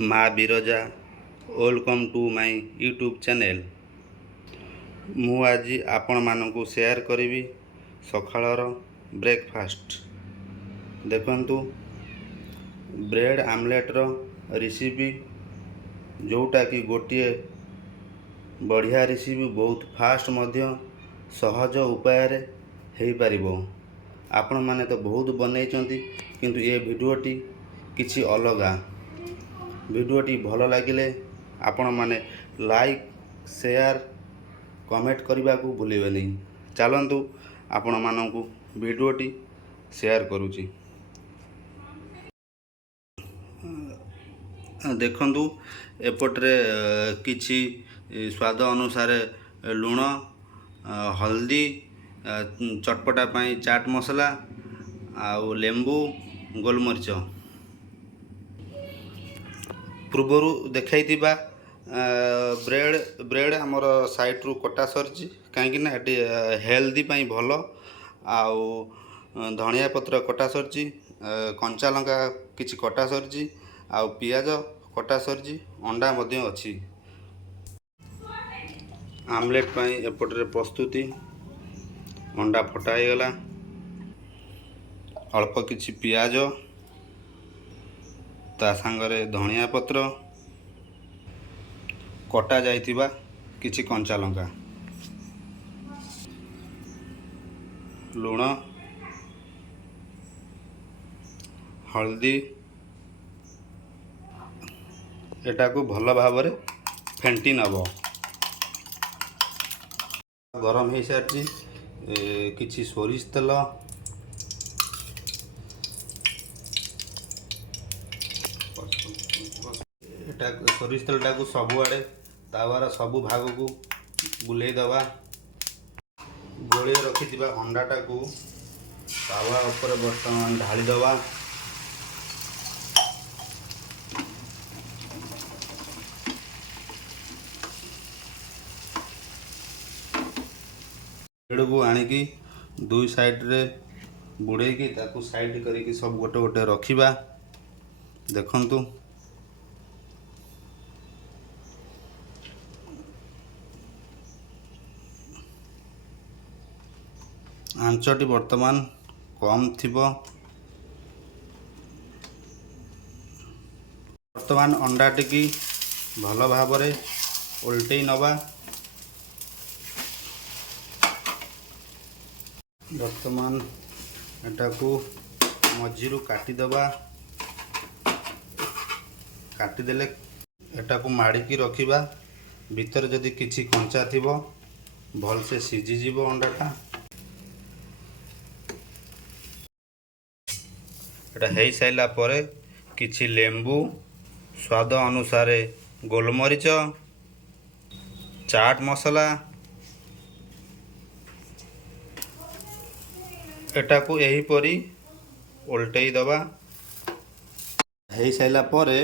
माँ Biraja welcome to my YouTube channel. मु आज आपण मानकु शेयर करी सकाळर ब्रेकफास्ट। देखंतु ब्रेड आमलेट रो रेसिपी, जोटा कि गोटे बढ़िया रेसिपी, बहुत फास्ट मध्य सहज उपाय रे हेई परिबो। आपण माने तो बहुत बनैचंती, किंतु ये वीडियोटी किछि अलगा। वीडियोटी भल लगिले आपण माने लाइक शेयर कमेंट करने को भूलिए नहीं। चलतु आपण मानकु वीडियोटी शेयर करुची। देखंतु एपट्रे किछि स्वाद अनुसार लुण, हल्दी, चटपटा पाई चाट मसला आउ लेंबू, गोलमरीच। पूर्वर देखा ब्रेड आमर साइड रू कटा सरची, कहीं हेल्दी भल। आउ धनिया पत्र कटा सरची, कंचा लंका किछि कटा सरची, आउ पियाज कटा सरची, अंडा मध्य अछि। आमलेट पाई एपटरे प्रस्तुति। अंडा फटा हो गला, अल्प किछि पियाज, ता सांगरे धनिया पत्र, कटा जाइथिबा किछि कंचा लंका, लुण, हल्दी, एटा को भल भाव रे फेंटी नब। गरम हो सारी किछि सोरिष तेल, सोरिष तेलटा को सबुआड़े तावार सबु भाग को बुले दबा। गोली रखि अंडाटा को तावा ऊपर बर्तमान ढाली दबा। ब्रेड को आनिकी दुई साइड रे बुड़े की ताकू साइड करी सब गोटे गोटे रखिबा। देखंतु आंचटी वर्तमान कम थिबो। वर्तमान अंडा टिकी भल भाव रे उल्टै नबा। वर्तमान एटा को मझिरु काटी दबा। काटी देले एटा को माड़ी की रखिबा। भीतर जदि किछि कंचा थिबो भल से सिझी जीवो अंडाटा। एटा हेई साइला परे किछि लेंबू, स्वाद अनुसार गोलमरीच, चाट मसला, एटा को यही परी उल्टै दबा। हेई साइला परे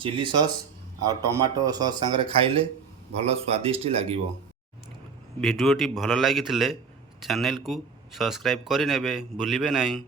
चिली सॉस और टमाटो सॉस संगे खाइले भल स्वादिष्ट लागिवो। वीडियोटी भल लागिथिले चैनल को सब्सक्राइब करि नेबे भूलिबे नहीं।